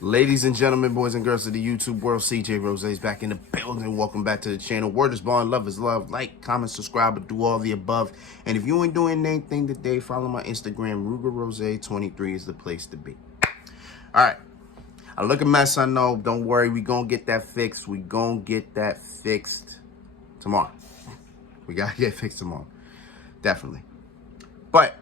Ladies and gentlemen, boys and girls of the YouTube world, CJ Rose is back in the building. Welcome back to the channel. Word is bond, love is love. Like, comment, subscribe, and do all the above. And if you ain't doing anything today, follow my Instagram. RugerRose23 is the place to be. All right. I look a mess, I know. Don't worry. We going to get that fixed. We going to get that fixed tomorrow. We got to get fixed tomorrow. Definitely. But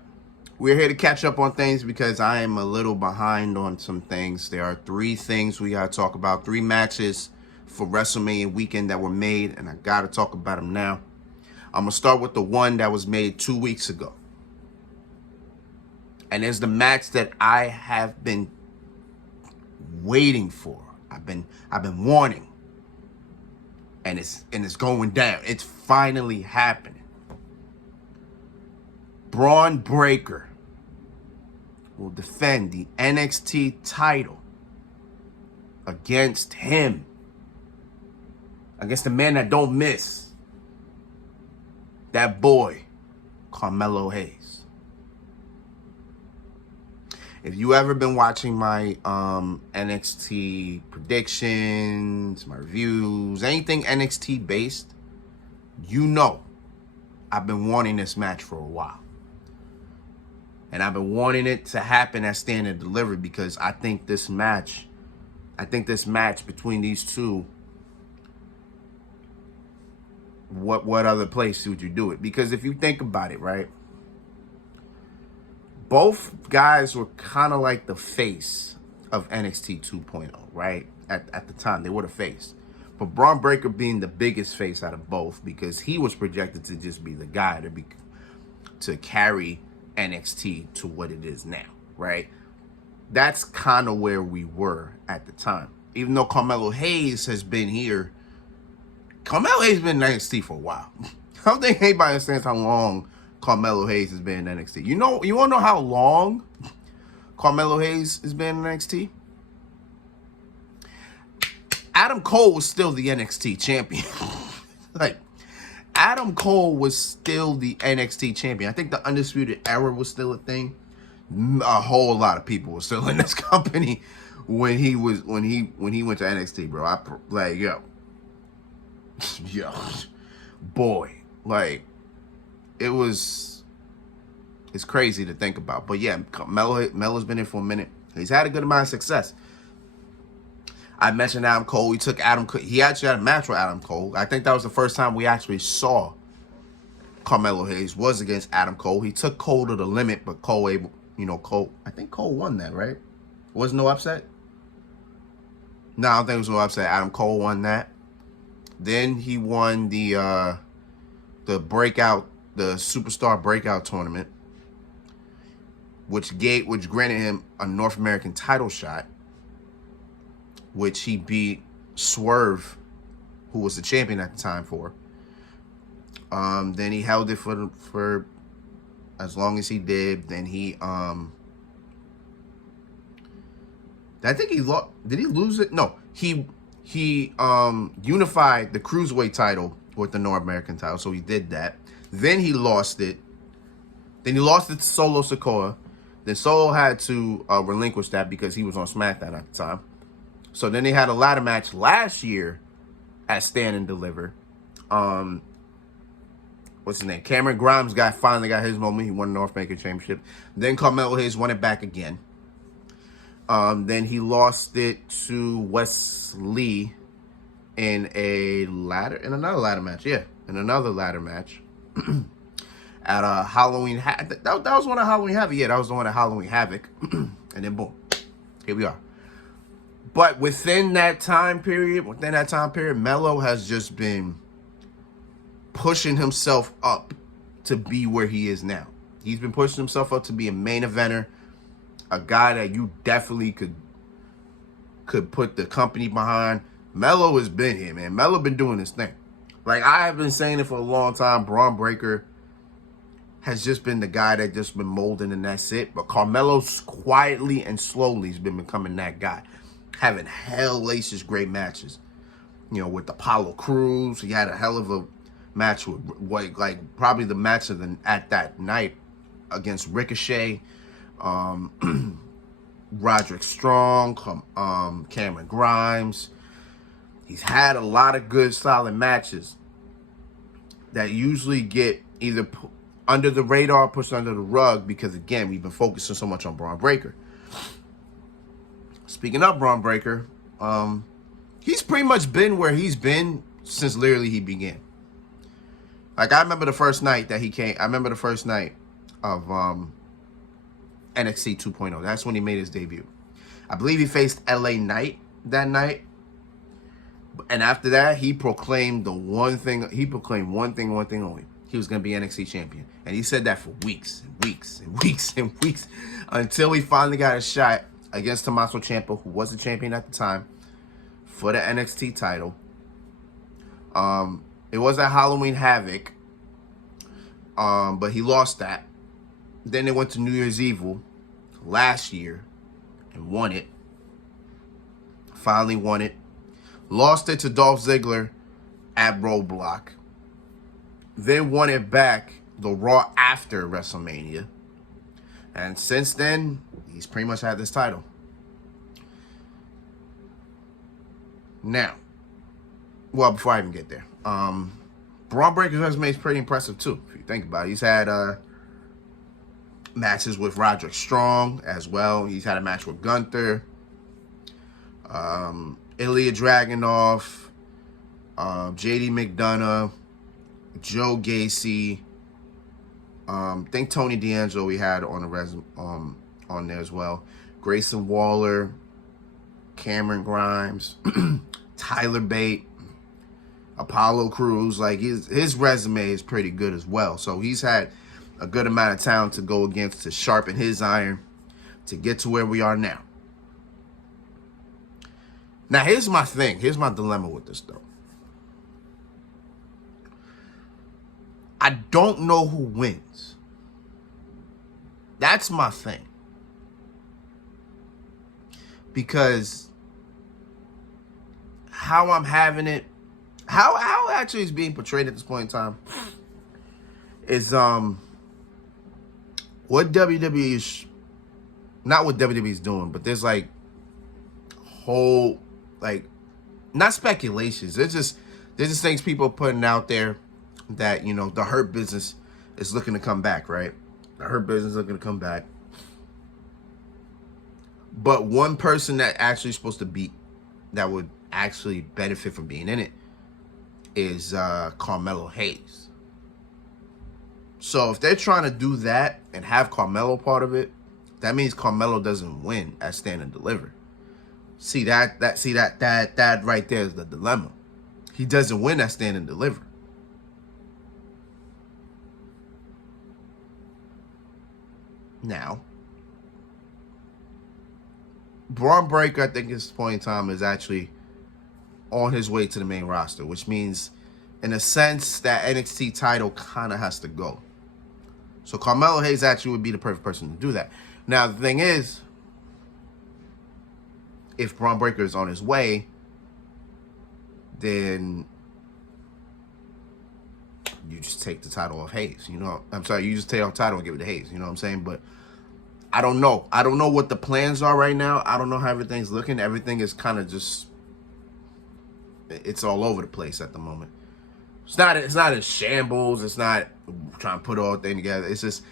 we're here to catch up on things because I am a little behind on some things. There are 3 things we got to talk about. 3 matches for WrestleMania weekend that were made, and I got to talk about them now. I'm going to start with the one that was made 2 weeks ago. And it's the match that I have been waiting for. I've been wanting. And it's going down. It's finally happening. Bron Breakker will defend the NXT title against him. Against the man that don't miss. That boy, Carmelo Hayes. If you ever been watching my NXT predictions, my reviews, anything NXT based, you know I've been wanting this match for a while. And I've been wanting it to happen at Stand and Deliver because I think this match between these two, what other place would you do it? Because if you think about it, right? Both guys were kind of like the face of NXT 2.0, right? At the time, they were the face. But Bron Breakker being the biggest face out of both because he was projected to just be the guy to carry NXT to what it is now, right? That's kind of where we were at the time. Even though Carmelo Hayes has been here, Carmelo Hayes has been in NXT for a while. I don't think anybody understands how long Carmelo Hayes has been in NXT. You want to know how long Carmelo Hayes has been in NXT? Adam Cole was still the NXT champion. Like, Adam Cole was still the NXT champion. I think the Undisputed Era was still a thing. A whole lot of people were still in this company when he went to NXT, bro. Boy, like it's crazy to think about. But yeah, Melo's been in for a minute. He's had a good amount of success. I mentioned Adam Cole. He actually had a match with Adam Cole. I think that was the first time we actually saw Carmelo Hayes was against Adam Cole. He took Cole to the limit, but Cole I think Cole won that, right? Was no upset? No, I don't think it was no upset. Adam Cole won that. Then he won the Superstar Breakout tournament, which granted him a North American title shot, which he beat Swerve, who was the champion at the time for. Then he held it for as long as he did. Then he I think he lost. Did he lose it? No. He unified the Cruiserweight title with the North American title, so he did that. Then he lost it. Then he lost it to Solo Sikoa. Then Solo had to relinquish that because he was on SmackDown at the time. So then they had a ladder match last year at Stand and Deliver. What's his name? Cameron Grimes finally got his moment. He won the North American Championship. Then Carmelo Hayes won it back again. Then he lost it to Wesley in another ladder match. Yeah, in another ladder match. At a Halloween that was one of Halloween Havoc. Yeah, that was the one at Halloween Havoc. And then boom, here we are. But within that time period, Melo has just been pushing himself up to be where he is now. He's been pushing himself up to be a main eventer, a guy that you definitely could put the company behind. Melo has been here, man. Melo been doing this thing. Like, I have been saying it for a long time. Bron Breakker has just been the guy that just been molding, and that's it. But Carmelo's quietly and slowly has been becoming that guy. Having hellacious great matches. With Apollo Crews. He had a hell of a match with, probably the match at that night against Ricochet. Roderick Strong, Cameron Grimes. He's had a lot of good, solid matches that usually get either under the radar or pushed under the rug because, again, we've been focusing so much on Bron Breakker. Speaking of Bron Breakker, he's pretty much been where he's been since literally he began. Like, I remember the first night that he came. I remember the first night of NXT 2.0. That's when he made his debut. I believe he faced LA Knight that night. And after that, he proclaimed one thing only. He was going to be NXT champion. And he said that for weeks and weeks and weeks and weeks until he finally got a shot against Tommaso Ciampa, who was the champion at the time, for the NXT title. It was at Halloween Havoc, but he lost that. Then they went to New Year's Evil last year and won it. Finally won it. Lost it to Dolph Ziggler at Roadblock. Then won it back the Raw after WrestleMania. And since then, he's pretty much had this title. Now, well, before I even get there, Bron Breakker's resume is pretty impressive too, if you think about it. He's had matches with Roderick Strong as well. He's had a match with Gunther, Ilya Dragunov, JD McDonough, Joe Gacy. I think Tony D'Angelo we had on the resume on there as well. Grayson Waller, Cameron Grimes, Tyler Bate, Apollo Crews. Like, his resume is pretty good as well. So he's had a good amount of talent to go against to sharpen his iron to get to where we are now. Now, here's my thing. Here's my dilemma with this, though. I don't know who wins. That's my thing. Because how I'm having it, how actually is being portrayed at this point in time is what WWE is, not what WWE is doing, but there's like whole, like, not speculations. There's just things people are putting out there that, you know, the Hurt Business is looking to come back, right? The Hurt Business is looking to come back. But one person that actually is supposed to be, that would actually benefit from being in it is Carmelo Hayes. So if they're trying to do that and have Carmelo part of it, that means Carmelo doesn't win at Stand and Deliver. See that right there is the dilemma. He doesn't win at Stand and Deliver. Now, Bron Breakker, I think at this point in time, is actually on his way to the main roster, which means, in a sense, that NXT title kind of has to go. So Carmelo Hayes actually would be the perfect person to do that. Now, the thing is, if Bron Breakker is on his way, then you just take the title off Hayes. You know, I'm sorry, you just take off the title and give it to Hayes. You know what I'm saying? But I don't know. I don't know what the plans are right now. I don't know how everything's looking. Everything is kind of just, it's all over the place at the moment. It's not in shambles. It's not trying to put all thing together. It's just,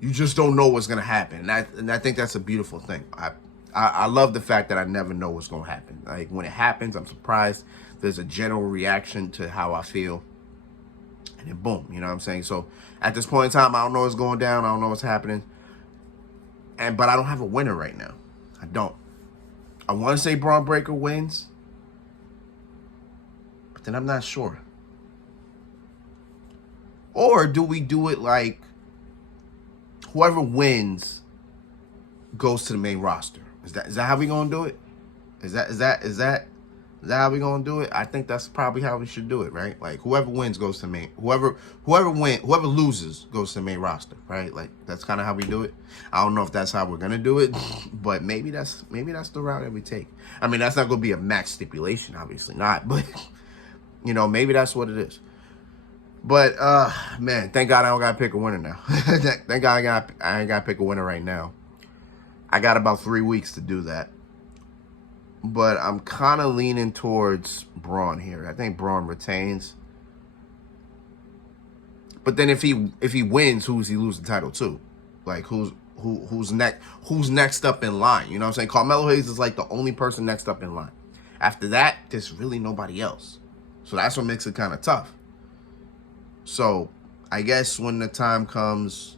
you just don't know what's going to happen. And I think that's a beautiful thing. I love the fact that I never know what's going to happen. Like, when it happens, I'm surprised. There's a general reaction to how I feel. And then boom, you know what I'm saying? So at this point in time, I don't know what's going down. I don't know what's happening. But I don't have a winner right now. I don't. I want to say Bron Breakker wins. But then I'm not sure. Or do we do it like whoever wins goes to the main roster? Is that how we gonna do it? Is that how we gonna do it? I think that's probably how we should do it, right? Like, whoever wins goes to main. Whoever loses goes to the main roster, right? Like, that's kind of how we do it. I don't know if that's how we're gonna do it, but maybe that's the route that we take. I mean, that's not gonna be a match stipulation, obviously not, but you know, maybe that's what it is. But man, thank God I don't gotta pick a winner now. Thank God I ain't gotta pick a winner right now. I got about 3 weeks to do that. But I'm kind of leaning towards Braun here. I think Braun retains. But then if he wins, who's he lose the title to? Like who's next up in line? You know what I'm saying? Carmelo Hayes is like the only person next up in line. After that, there's really nobody else. So that's what makes it kind of tough. So I guess when the time comes,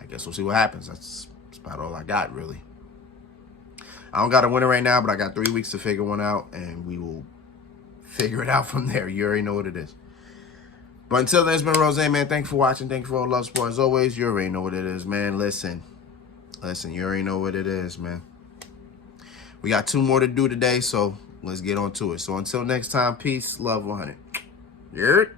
I guess we'll see what happens. That's about all I got, really. I don't got a winner right now, but I got 3 weeks to figure one out, and we will figure it out from there. You already know what it is. But until then, it's been Rose, man. Thanks for watching. Thank you for all the love, support. As always, you already know what it is, man. Listen, you already know what it is, man. We got 2 more to do today, so let's get on to it. So until next time, peace, love, 100. You heard?